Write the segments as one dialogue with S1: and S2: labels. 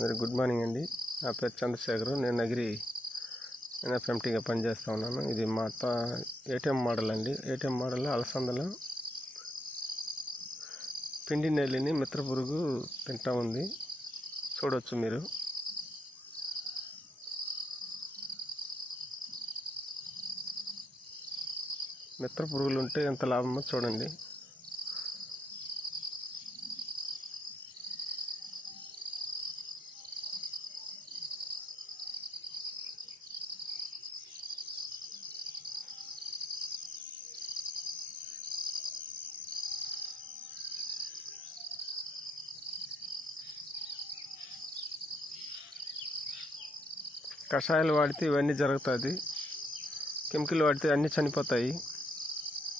S1: Very good morning అండి. నా పేరు చంద్రశేఖర్. నేను నగిరి ఎన్ఎఫ్ఎంటీగా పనిచేస్తూ ఉన్నాను. ఇది మా అత్త ఏటీఎం మోడల్ అండి. ఏటీఎం మోడల్ అలసందలో పిండి నెల్లిని మిత్ర పురుగు తింటా ఉంది. చూడవచ్చు మీరు. మిత్ర పురుగులు ఉంటే ఎంత లాభమో చూడండి. కషాయాలు వాడితే ఇవన్నీ జరుగుతుంది. కెమికల్ వాడితే అన్నీ చనిపోతాయి.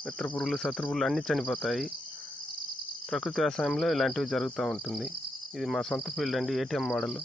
S1: మిత్ర పురుగులు అన్నీ చనిపోతాయి. ప్రకృతి వ్యవసాయంలో ఇలాంటివి జరుగుతూ ఉంటుంది. ఇది మా సొంత ఫీల్డ్ అండి ఏటీఎం మోడల్.